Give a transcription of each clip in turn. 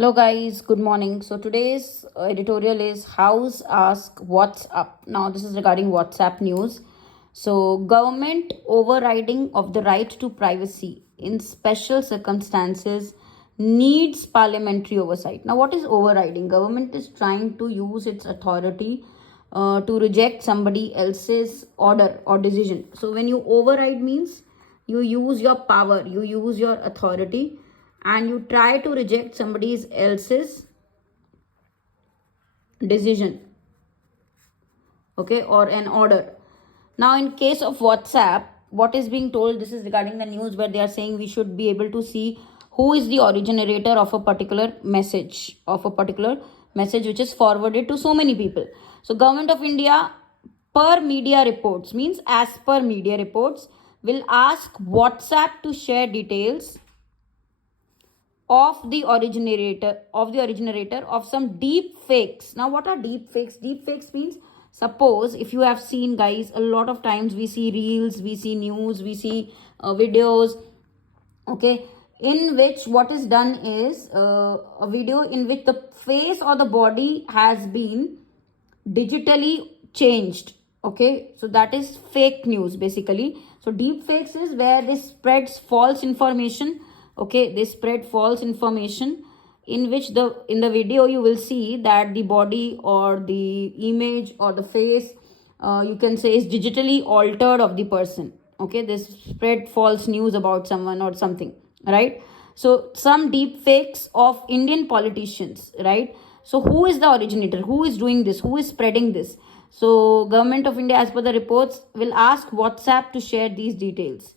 Hello guys, good morning. So today's editorial is House Ask What's Up. Now this is regarding WhatsApp news. So government overriding of the right to privacy in special circumstances needs parliamentary oversight. Now what is overriding? Government is trying to use its authority to reject somebody else's order or decision. So when you override means you use your power, you use your authority and you try to reject somebody else's decision, okay, or an order. Now in case of WhatsApp, what is being told, this is regarding the news where they are saying we should be able to see who is the originator of a particular message, which is forwarded to so many people. So government of India, per media reports, means as per media reports, will ask WhatsApp to share details of the originator of some deep fakes. Now what are deep fakes? Deep fakes means, suppose if you have seen, guys, a lot of times we see reels, we see news, we see videos, okay, in which what is done is a video in which the face or the body has been digitally changed, okay, so that is fake news basically. So deep fakes is where this spreads false information, okay, they spread false information in which in the video you will see that the body or the image or the face, you can say, is digitally altered of the person, okay, this spread false news about someone or something, right? So some deep fakes of Indian politicians, right? So who is the originator, who is doing this, who is spreading this? So government of India, as per the reports, will ask WhatsApp to share these details.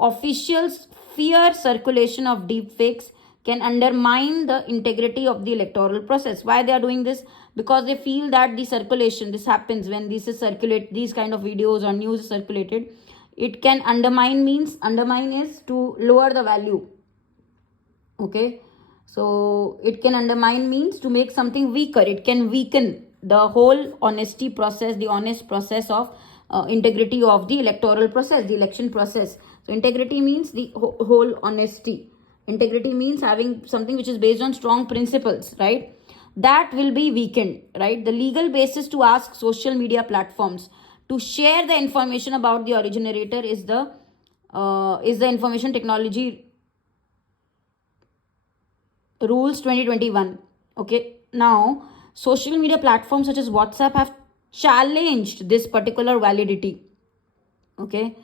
Officials fear circulation of deepfakes can undermine the integrity of the electoral process. Why they are doing this? Because they feel that the circulation, this happens when this is circulate, these kind of videos or news is circulated, it can undermine, means undermine is to lower the value, okay, so it can undermine means to make something weaker, it can weaken the whole honesty process, the honest process of integrity of the electoral process, the election process. So integrity means the whole honesty, integrity means having something which is based on strong principles, right? That will be weakened, right? The legal basis to ask social media platforms to share the information about the originator is the information technology rules 2021, okay. Now social media platforms such as WhatsApp have challenged this particular validity, okay.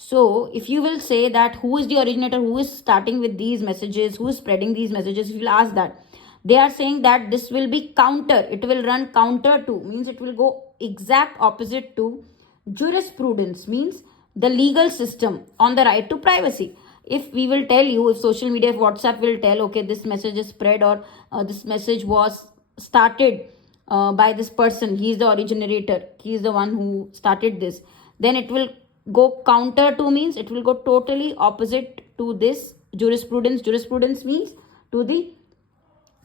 So if you will say that who is the originator, who is starting with these messages, who is spreading these messages, if you will ask that, they are saying that this will be counter, it will run counter to, means it will go exact opposite to jurisprudence, means the legal system on the right to privacy. If we will tell you, if social media, if WhatsApp will tell, okay, this message is spread, or this message was started by this person, he is the originator, he is the one who started this, then it will go counter to, means it will go totally opposite to this jurisprudence means to the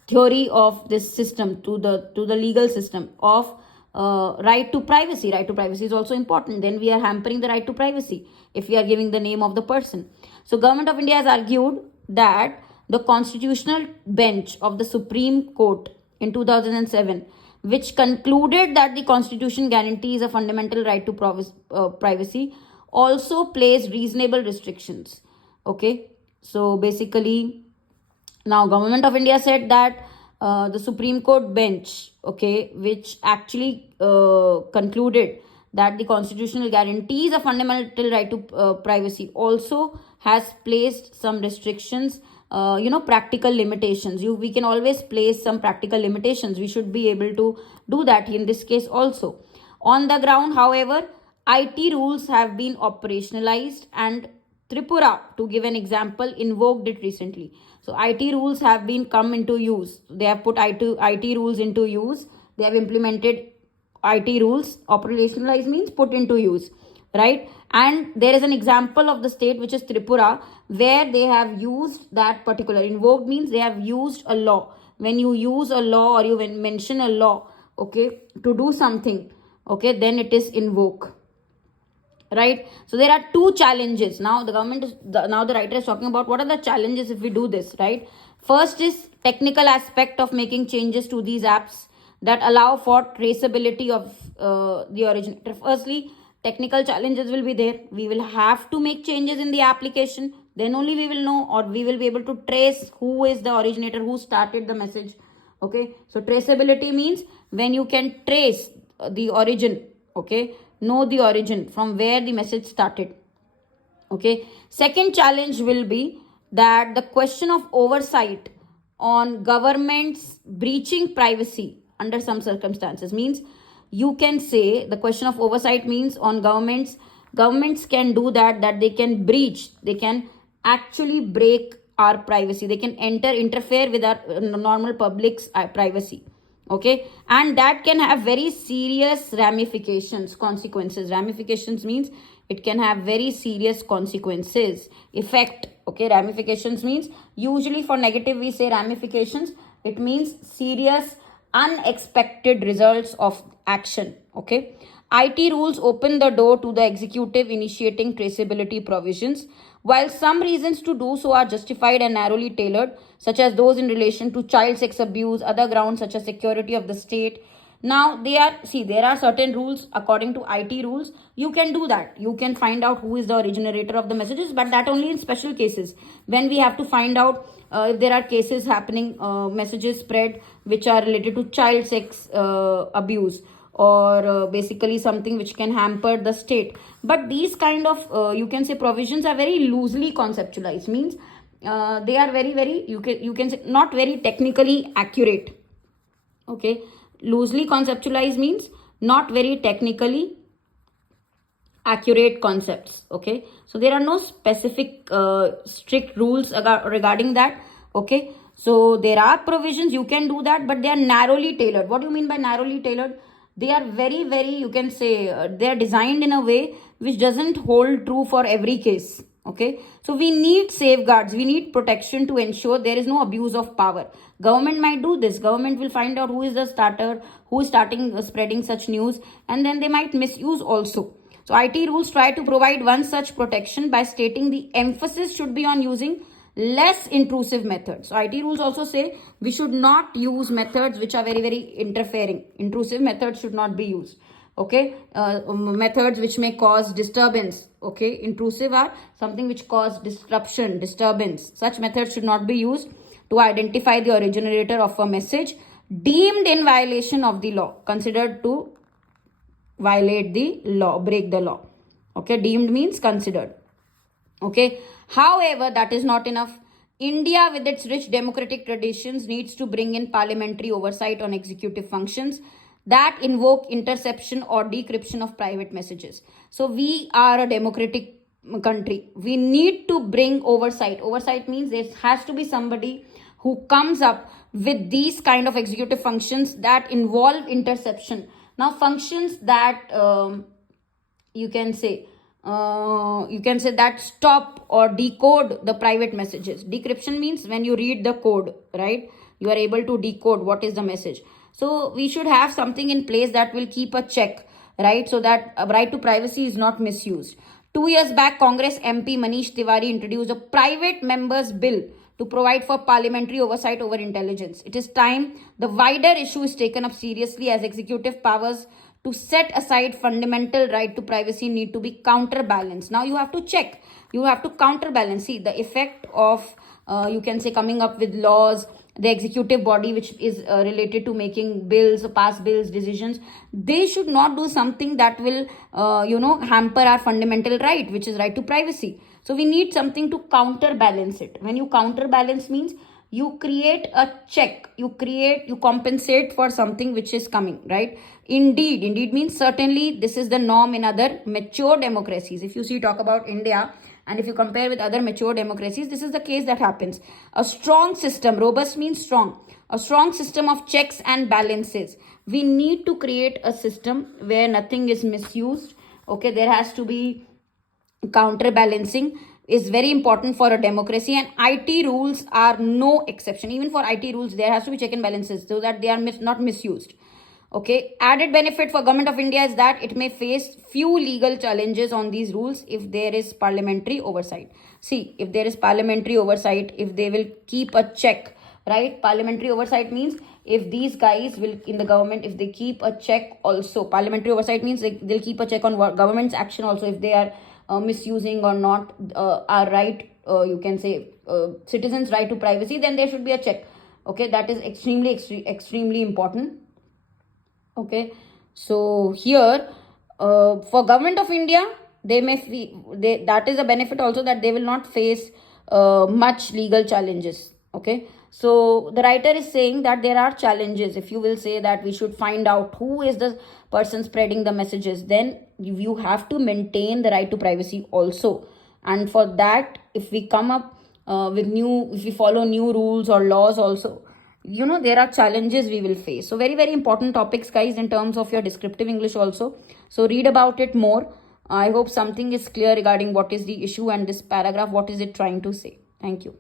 theory of this system, to the legal system of right to privacy. Right to privacy is also important. Then we are hampering the right to privacy if we are giving the name of the person. So government of India has argued that the constitutional bench of the Supreme Court in 2007, which concluded that the constitution guarantees a fundamental right to privacy, also placed reasonable restrictions, okay. So basically, now government of India said that the Supreme Court bench, okay, which actually concluded that the constitutional guarantees a fundamental right to privacy, also has placed some restrictions, practical limitations. We can always place some practical limitations, we should be able to do that in this case also. On the ground, however, IT rules have been operationalized, and Tripura, to give an example, invoked it recently. So IT rules have been come into use. They have put IT rules into use. They have implemented IT rules. Operationalized means put into use, right? And there is an example of the state, which is Tripura, where they have used that particular, invoked means they have used a law. When you use a law or you mention a law, okay, to do something, okay, then it is invoke, right? So there are two challenges. Now the government is now the writer is talking about what are the challenges if we do this, right? First is technical aspect of making changes to these apps that allow for traceability of the originator. Firstly, technical challenges will be there. We will have to make changes in the application. Then only we will know, or we will be able to trace who is the originator, who started the message. Okay, so traceability means when you can trace the origin, okay, know the origin from where the message started. Okay, second challenge will be that the question of oversight on governments breaching privacy under some circumstances means, you can say the question of oversight means on governments can do that they can breach, they can actually break our privacy, they can interfere with our normal public's privacy. Okay, and that can have very serious ramifications means it can have very serious consequences, effect. Okay, ramifications means, usually for negative we say ramifications, it means serious unexpected results of action. Okay, IT rules open the door to the executive initiating traceability provisions. While some reasons to do so are justified and narrowly tailored, such as those in relation to child sex abuse, other grounds such as security of the state. Now, there are certain rules according to IT rules. You can do that. You can find out who is the originator of the messages, but that only in special cases. When we have to find out if there are cases happening, messages spread which are related to child sex abuse, or basically something which can hamper the state. But these kind of you can say provisions are very loosely conceptualized, means they are very you can say not very technically accurate. Okay, loosely conceptualized means not very technically accurate concepts. Okay, so there are no specific strict rules regarding that. Okay, so there are provisions, you can do that, but they are narrowly tailored. What do you mean by narrowly tailored? They are very you can say they are designed in a way which doesn't hold true for every case. Okay, so we need safeguards, we need protection to ensure there is no abuse of power. Government might do this, government will find out who is the starter, who is starting spreading such news, and then they might misuse also. So IT rules try to provide one such protection by stating the emphasis should be on using less intrusive methods. So IT rules also say we should not use methods which are very interfering. Intrusive methods should not be used. Okay, methods which may cause disturbance. Okay, intrusive are something which cause disruption, disturbance. Such methods should not be used to identify the originator of a message deemed in violation of the law, considered to violate the law, break the law. Okay, deemed means considered. Okay, however, that is not enough. India, with its rich democratic traditions, needs to bring in parliamentary oversight on executive functions that invoke interception or decryption of private messages. So we are a democratic country. We need to bring oversight. Oversight means there has to be somebody who comes up with these kind of executive functions that involve interception. Now, functions that you can say that stop or decode the private messages. Decryption means when you read the code, right, you are able to decode what is the message. So we should have something in place that will keep a check, right, so that right to privacy is not misused. 2 years back, Congress MP Manish Tiwari introduced a private members bill to provide for parliamentary oversight over intelligence. It is time the wider issue is taken up seriously, as executive powers to set aside fundamental right to privacy need to be counterbalanced. Now you have to check, you have to counterbalance. See the effect of you can say coming up with laws, the executive body which is related to making bills, pass bills, decisions, they should not do something that will hamper our fundamental right, which is right to privacy. So we need something to counterbalance it. When you counterbalance means you create a check, you compensate for something which is coming, right? Indeed means certainly this is the norm in other mature democracies. If you see, talk about India, and if you compare with other mature democracies, this is the case that happens. A strong system, robust means strong, a strong system of checks and balances. We need to create a system where nothing is misused. Okay, there has to be counterbalancing, is very important for a democracy, and IT rules are no exception. Even for IT rules, there has to be check and balances so that they are not misused. Okay, added benefit for Government of India is that it may face few legal challenges on these rules if there is parliamentary oversight. See, if there is parliamentary oversight, if they will keep a check right? Parliamentary oversight means if these guys will in the government, if they keep a check also, parliamentary oversight means they'll keep a check on what government's action also, if they are misusing or not our right, you can say citizens right to privacy, then there should be a check. Okay, that is extremely important. Okay, so here for government of India, they may that is a benefit also, that they will not face much legal challenges. Okay, so the writer is saying that there are challenges. If you will say that we should find out who is the person spreading the messages, then you have to maintain the right to privacy also. And for that, if we come up if we follow new rules or laws also, there are challenges we will face. So very very important topics, guys, in terms of your descriptive English also. So read about it more. I hope something is clear regarding what is the issue and this paragraph, what is it trying to say. Thank you.